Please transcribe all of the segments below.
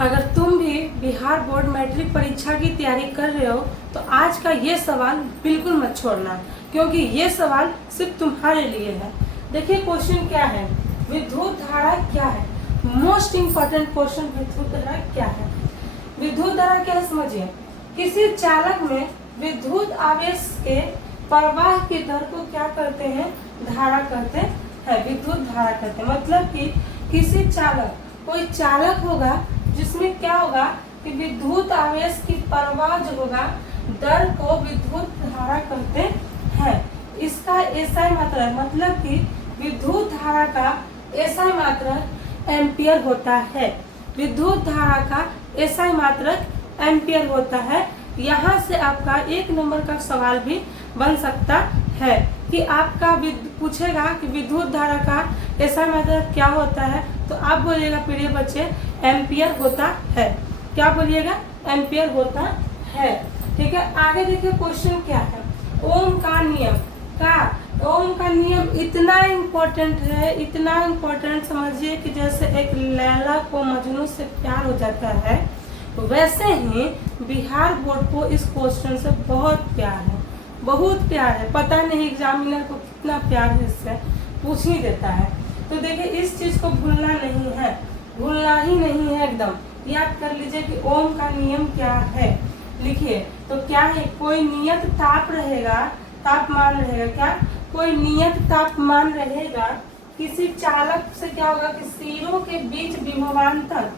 अगर तुम भी बिहार बोर्ड मैट्रिक परीक्षा की तैयारी कर रहे हो तो आज का ये सवाल बिल्कुल मत छोड़ना, क्योंकि ये सवाल सिर्फ तुम्हारे लिए है। देखिए क्वेश्चन क्या है, विद्युत धारा क्या है। मोस्ट इम्पोर्टेंट क्वेश्चन, विद्युत धारा क्या है। विद्युत धारा क्या है समझिए, किसी चालक में विद्युत आवेश के प्रवाह की दर को क्या करते हैं, धारा कहते हैं, विद्युत धारा कहते हैं। मतलब कि किसी चालक, कोई चालक होगा जिसमें क्या होगा कि विद्युत आवेश की प्रवाह जो होगा दर को विद्युत धारा कहते हैं। इसका एसआई मात्रक, मतलब कि विद्युत धारा का एसआई मात्रक एम्पियर होता है। विद्युत धारा का एसआई मात्रक एम्पियर होता है। यहाँ से आपका 1 नंबर का सवाल भी बन सकता है कि आपका पूछेगा कि विद्युत धारा का एसआई मात्रक क्या होता है, तो आप बोलिएगा प्रिय बच्चे एम्पियर होता है। क्या बोलिएगा, एम्पियर होता है। ठीक है, आगे देखिए क्वेश्चन क्या है, ओम का नियम का। ओम का नियम इतना इम्पोर्टेंट है, इतना इम्पोर्टेंट समझिए कि जैसे एक लैला को मजनू से प्यार हो जाता है, वैसे ही बिहार बोर्ड को इस क्वेश्चन से बहुत प्यार है, बहुत प्यार है। पता नहीं एग्जामिनर को कितना प्यार है, इससे पूछ ही देता है। तो देखिए इस चीज को भूलना नहीं है, भूलना ही नहीं है, एकदम याद कर लीजिए कि ओम का नियम क्या है। लिखिए तो क्या है, कोई नियत ताप रहेगा, तापमान रहेगा, क्या कोई नियत तापमान रहेगा। किसी चालक से क्या होगा कि सिरों के बीच विभवांतर,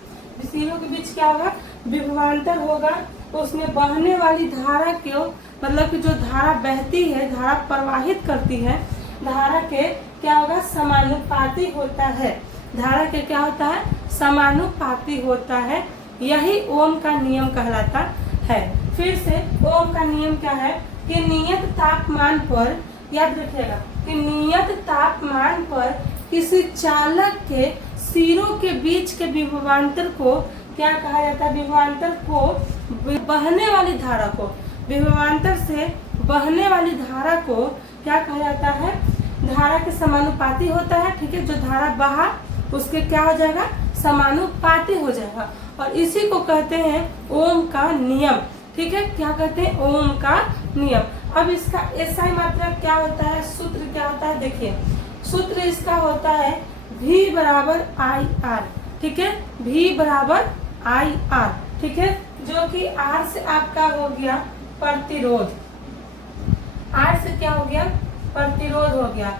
सिरों के बीच क्या होगा, विभवांतर होगा। तो उसमें बहने वाली धारा क्यों, मतलब कि जो धारा बहती है, धारा प्रवाहित करती है, धारा के क्या होगा, समानुपाती होता है। धारा के क्या होता है, समानुपाती होता है। यही ओम का नियम कहलाता है। फिर से ओम का नियम क्या है कि नियत तापमान पर, याद रखिएगा कि नियत तापमान पर किसी चालक के सिरों के बीच के विभवांतर को क्या कहा जाता है, विभवांतर को, बहने वाली धारा को, विभवांतर से बहने वाली धारा को क्या कहा जाता है, धारा के समानुपाती होता है। ठीक है, जो धारा बहा उसके क्या हो जाएगा, समानुपाती हो जाएगा, और इसी को कहते हैं ओम का नियम। ठीक है, क्या कहते हैं, ओम का नियम। अब इसका एसआई मात्रक क्या होता है, सूत्र क्या होता है, देखिए सूत्र इसका होता है V बराबर आई आर। ठीक है, V बराबर आई आर। ठीक है, जो कि R से आपका हो गया प्रतिरोध, R से क्या हो गया, प्रतिरोध हो गया,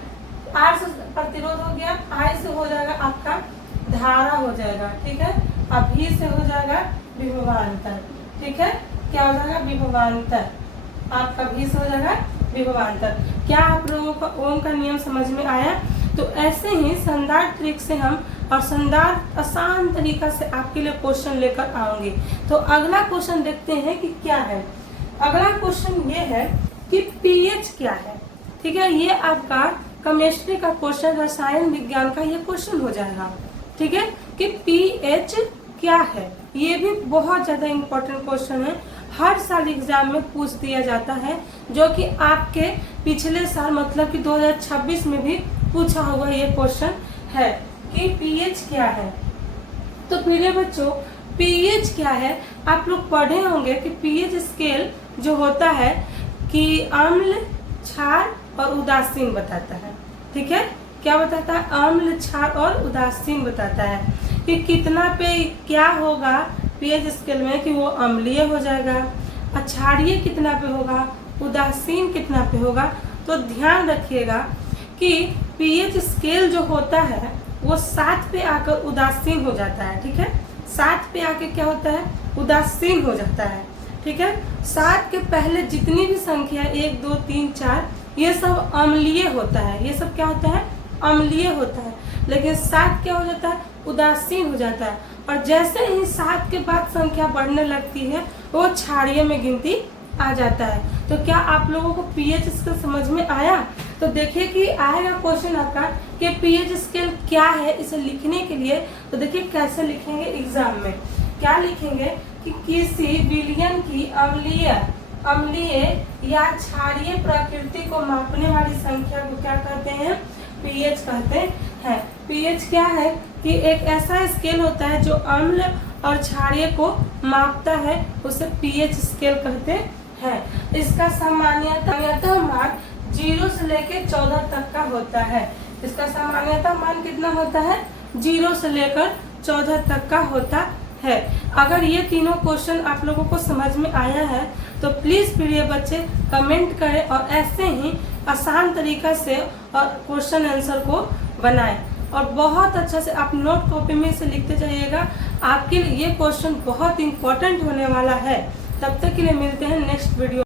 R से प्रतिरोध हो गया, I से हो जाएगा आपका धारा हो जाएगा। ठीक है, अब V से हो जाएगा विभवांतर। ठीक है, क्या हो जाएगा, विभवांतर, आपका V से हो जाएगा विभवांतर। क्या आप लोगों को ओम का नियम समझ में आया। तो ऐसे ही शानदार ट्रिक से हम और शानदार आसान तरीका से आपके लिए क्वेश्चन लेकर आऊंगी। तो अगला क्वेश्चन देखते हैं कि क्या है। अगला क्वेश्चन ये है कि पीएच क्या है। ठीक है, ये आपका केमिस्ट्री का क्वेश्चन, रसायन विज्ञान का ये क्वेश्चन हो जाएगा। ठीक है, कि पीएच क्या है। ये भी बहुत ज्यादा इम्पोर्टेंट क्वेश्चन है, हर साल एग्जाम में पूछ दिया जाता है, जो कि आपके पिछले साल मतलब कि 2026 में भी पूछा होगा। ये क्वेश्चन है कि पीएच क्या है। तो प्रिय बच्चों पीएच क्या है, आप लोग पढ़े होंगे कि पीएच स्केल जो होता है कि अम्ल, क्षार और उदासीन बताता है। ठीक है, क्या बताता है, अम्ल, क्षार और उदासीन बताता है कि कितना पे क्या होगा पीएच स्केल में, कि वो अम्लीय हो जाएगा, क्षारीय कितना पे होगा, उदासीन कितना पे होगा। तो ध्यान रखिएगा कि पीएच स्केल जो होता है वो 7 पे आकर उदासीन हो जाता है। ठीक है, 7 पे आके क्या होता है, उदासीन हो जाता है। ठीक है, 7 के पहले जितनी भी संख्या 1 2 3 4 ये सब अम्लीय होता है, ये सब क्या होता है, अम्लीय होता है। लेकिन 7 क्या हो जाता है, उदासीन हो जाता है, और जैसे ही 7 के बाद संख्या बढ़ने लगती है वो क्षारीय में गिनती आ जाता है। तो क्या आप लोगों को पीएच स्केल समझ में आया। तो देखिए कि आएगा क्वेश्चन आपका कि पीएच स्केल क्या है। इसे लिखने के लिए तो देखिए कैसे लिखेंगे एग्जाम में, क्या लिखेंगे कि किसी विलयन की अम्लीय या क्षारीय प्रकृति को मापने वाली संख्या को क्या कहते हैं, पीएच कहते हैं। पीएच क्या है कि एक ऐसा स्केल होता है जो अम्ल और क्षारीय को मापता है उसे pH स्केल कहते हैं। इसका सामान्यतः मान 0 से लेकर 14 तक का होता है। इसका सामान्यतः मान कितना होता है? 0 से लेकर 14 तक का होता है। अगर ये तीनों क्वेश्चन आप लोगों को समझ में आया है तो प्लीज़ प्रिय बच्चे कमेंट करें और ऐसे ही आसान तरीका से और क्वेश्चन आंसर को बनाएं और बहुत अच्छा से आप नोट कॉपी में से लिखते जाइएगा। आपके लिए ये क्वेश्चन बहुत इंपॉर्टेंट होने वाला है। तब तक के लिए मिलते हैं नेक्स्ट वीडियो।